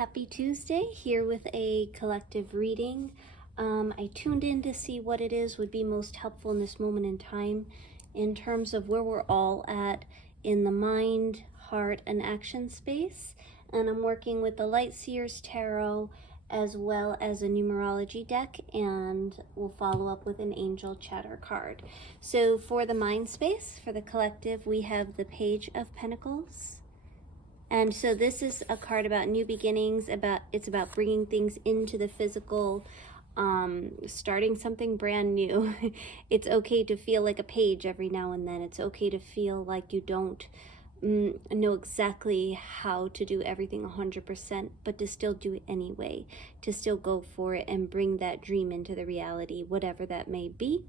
Happy Tuesday, here with a collective reading. I tuned in to see what it is would be most helpful in this moment in time in terms of where we're all at in the mind, heart, and action space. And I'm working with the Light Seers Tarot as well as a numerology deck, and we'll follow up with an angel chatter card. So for the mind space, for the collective, we have the Page of Pentacles. And so this is a card about new beginnings, it's about bringing things into the physical, starting something brand new. It's okay to feel like a page every now and then. It's okay to feel like you don't know exactly how to do everything 100%, but to still do it anyway, to still go for it and bring that dream into the reality, whatever that may be.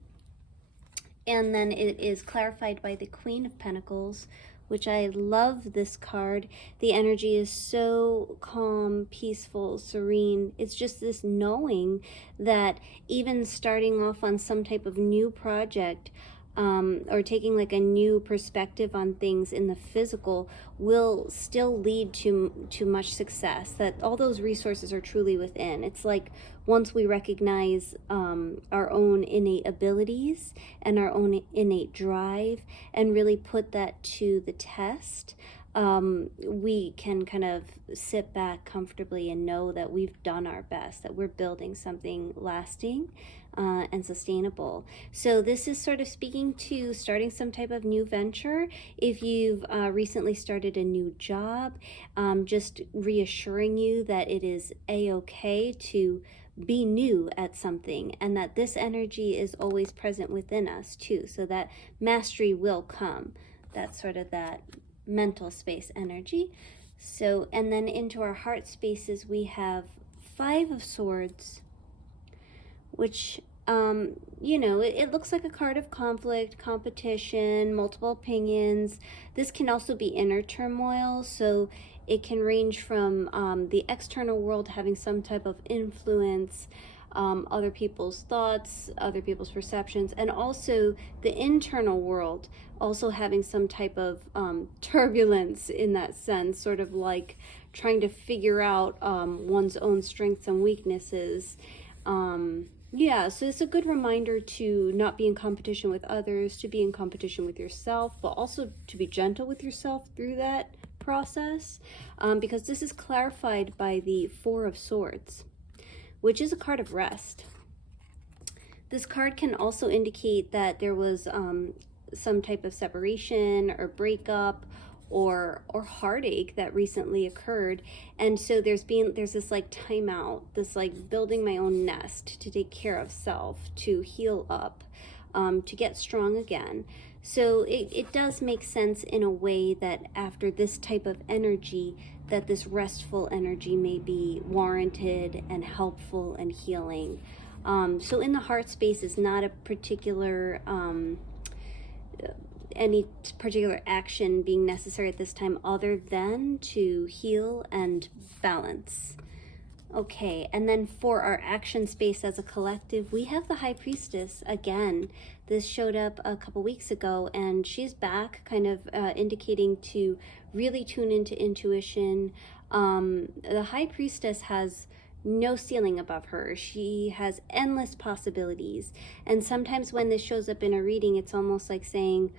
And then it is clarified by the Queen of Pentacles, which I love this card. The energy is so calm, peaceful, serene. It's just this knowing that even starting off on some type of new project, or taking like a new perspective on things in the physical will still lead to much success, that all those resources are truly within. It's like once we recognize our own innate abilities and our own innate drive and really put that to the test, we can kind of sit back comfortably and know that we've done our best, that we're building something lasting and sustainable. So this is sort of speaking to starting some type of new venture. If you've recently started a new job, just reassuring you that it is a-okay to be new at something, and that this energy is always present within us too, so that mastery will come. That's sort of that mental space energy. So, and then into our heart spaces, we have Five of Swords, which, you know, it looks like a card of conflict, competition, multiple opinions. This can also be inner turmoil, so it can range from the external world having some type of influence, other people's thoughts, other people's perceptions, and also the internal world also having some type of turbulence in that sense, sort of like trying to figure out one's own strengths and weaknesses. Yeah, so it's a good reminder to not be in competition with others, to be in competition with yourself, but also to be gentle with yourself through that process, because this is clarified by the Four of Swords, which is a card of rest. This card can also indicate that there was some type of separation or breakup or heartache that recently occurred, and so there's this like timeout, this like building my own nest to take care of self, to heal up, to get strong again. So it does make sense in a way that after this type of energy, that this restful energy may be warranted and helpful and healing. So in the heart space is not a particular any particular action being necessary at this time other than to heal and balance. Okay, and then for our action space as a collective, we have the High Priestess again. This showed up a couple weeks ago, and she's back, kind of indicating to really tune into intuition. The High Priestess has no ceiling above her. She has endless possibilities. And sometimes when this shows up in a reading, it's almost like saying,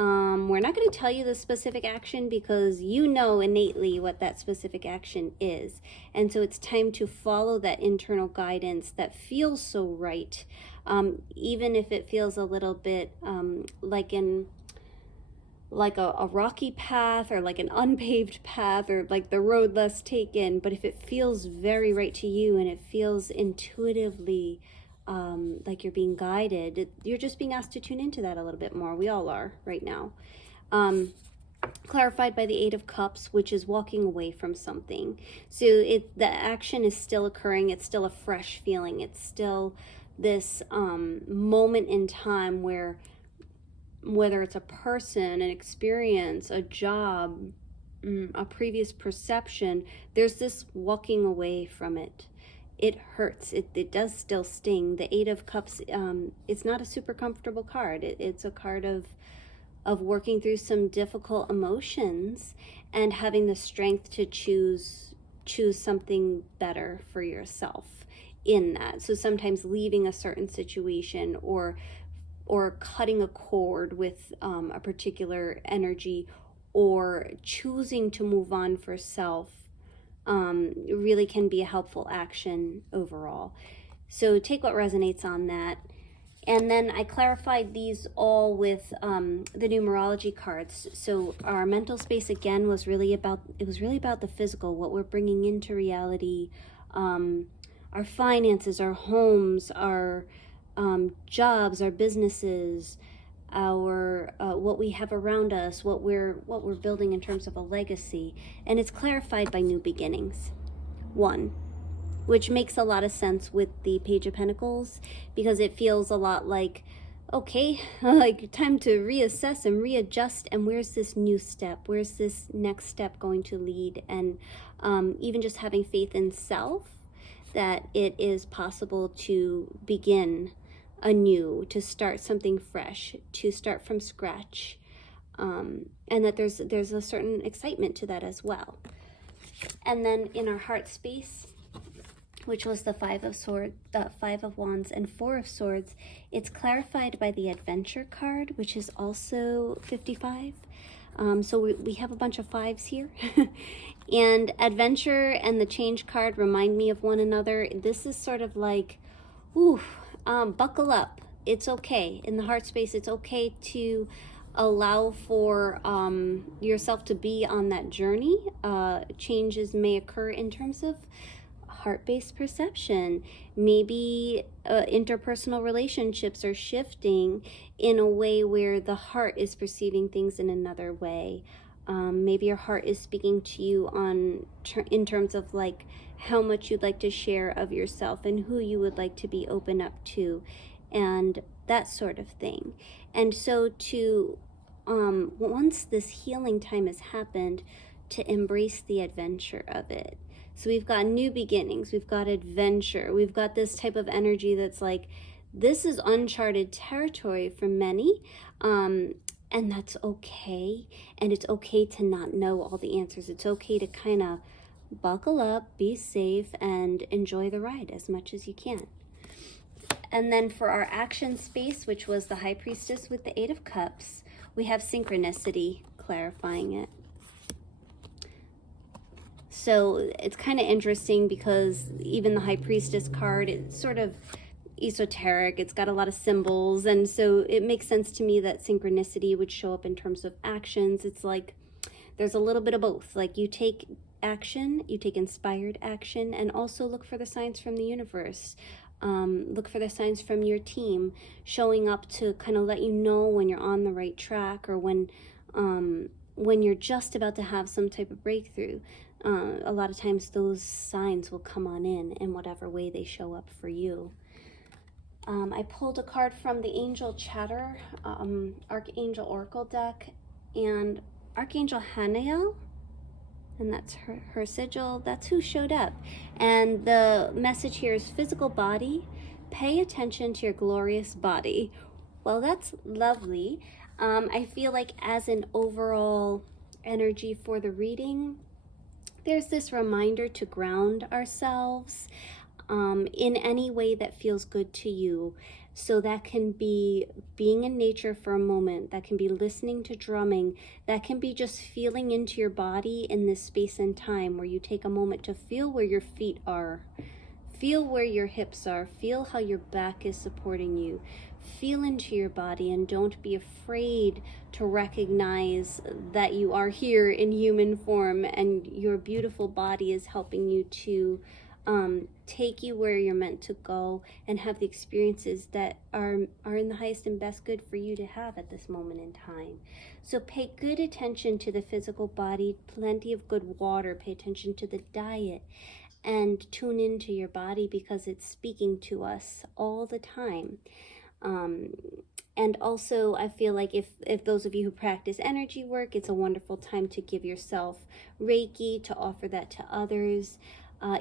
we're not going to tell you the specific action because you know innately what that specific action is. And so it's time to follow that internal guidance that feels so right, even if it feels a little bit like a rocky path, or like an unpaved path, or like the road less taken. But if it feels very right to you and it feels intuitively like you're being guided, you're just being asked to tune into that a little bit more. We all are right now. Clarified by the Eight of Cups, which is walking away from something. So the action is still occurring. It's still a fresh feeling. It's still this moment in time where, whether it's a person, an experience, a job, a previous perception, there's this walking away from it. It hurts. It does still sting. The Eight of Cups, it's not a super comfortable card. It's a card of working through some difficult emotions and having the strength to choose choose something better for yourself in that. So sometimes leaving a certain situation, or cutting a cord with a particular energy, or choosing to move on for self, really can be a helpful action overall. So take what resonates on that. And then I clarified these all with the numerology cards. So our mental space again was really about the physical, what we're bringing into reality, our finances, our homes, our jobs, our businesses, our what we have around us, what we're building in terms of a legacy. And it's clarified by new beginnings. 1, which makes a lot of sense with the Page of Pentacles, because it feels a lot like, okay, like time to reassess and readjust, and where's this new step? Where's this next step going to lead? And even just having faith in self, that it is possible to begin anew, to start something fresh, to start from scratch, and that there's a certain excitement to that as well. And then in our heart space, which was the 5 of Wands and 4 of Swords, it's clarified by the Adventure card, which is also 55. So we have a bunch of 5s here. And Adventure and the Change card remind me of one another. This is sort of like, ooh, buckle up. It's okay. In the heart space, it's okay to allow for yourself to be on that journey. Changes may occur in terms of heart-based perception. Maybe interpersonal relationships are shifting in a way where the heart is perceiving things in another way. Maybe your heart is speaking to you in terms of like how much you'd like to share of yourself and who you would like to be open up to, and that sort of thing. And so to once this healing time has happened, to embrace the adventure of it. So we've got new beginnings, we've got adventure, we've got this type of energy that's like, this is uncharted territory for many, and that's okay. And it's okay to not know all the answers. It's okay to kind of buckle up, be safe, and enjoy the ride as much as you can. And then for our action space, which was the High Priestess with the 8 of Cups, we have Synchronicity clarifying it. So it's kind of interesting because even the High Priestess card is sort of esoteric. It's got a lot of symbols. And so it makes sense to me that synchronicity would show up in terms of actions. It's like there's a little bit of both. Like you take action, you take inspired action, and also look for the signs from the universe. Look for the signs from your team showing up to kind of let you know when you're on the right track, or when you're just about to have some type of breakthrough. A lot of times those signs will come on in whatever way they show up for you. I pulled a card from the Angel Chatter Archangel Oracle deck, and Archangel Haniel, and that's her sigil. That's who showed up. And the message here is physical body. Pay attention to your glorious body. Well, that's lovely. I feel like as an overall energy for the reading, there's this reminder to ground ourselves in any way that feels good to you. So that can be being in nature for a moment, that can be listening to drumming, that can be just feeling into your body in this space and time where you take a moment to feel where your feet are, feel where your hips are, feel how your back is supporting you. Feel into your body and don't be afraid to recognize that you are here in human form and your beautiful body is helping you to take you where you're meant to go and have the experiences that are in the highest and best good for you to have at this moment in time. So pay good attention to the physical body, plenty of good water, pay attention to the diet, and tune into your body because it's speaking to us all the time. And also I feel like if those of you who practice energy work, it's a wonderful time to give yourself Reiki, to offer that to others.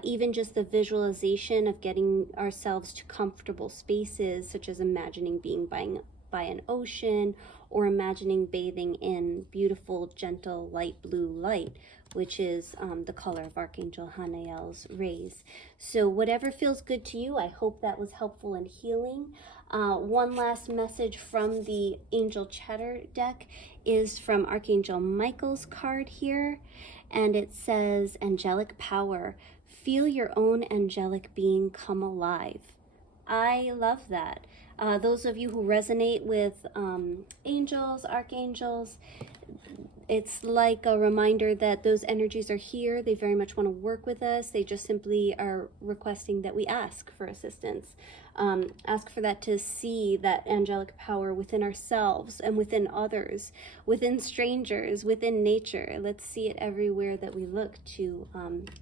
Even just the visualization of getting ourselves to comfortable spaces, such as imagining being by an ocean, or imagining bathing in beautiful, gentle, light blue light, which is the color of Archangel Hanael's rays. So whatever feels good to you, I hope that was helpful in healing. One last message from the Angel Chatter deck is from Archangel Michael's card here, and it says, Angelic Power. Feel your own angelic being come alive. I love that. Those of you who resonate with angels, archangels, it's like a reminder that those energies are here. They very much want to work with us. They just simply are requesting that we ask for assistance. Ask for that, to see that angelic power within ourselves and within others, within strangers, within nature. Let's see it everywhere that we look, to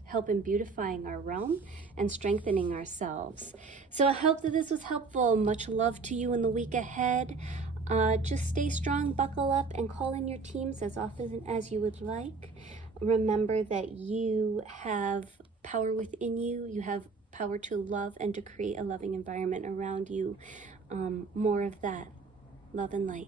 help in beautifying our realm and strengthening ourselves. So I hope that this was helpful. Much love to you in the week ahead. Just stay strong, buckle up, and call in your teams as often as you would like. Remember that you have power within you. You have power to love and to create a loving environment around you. More of that. Love and light.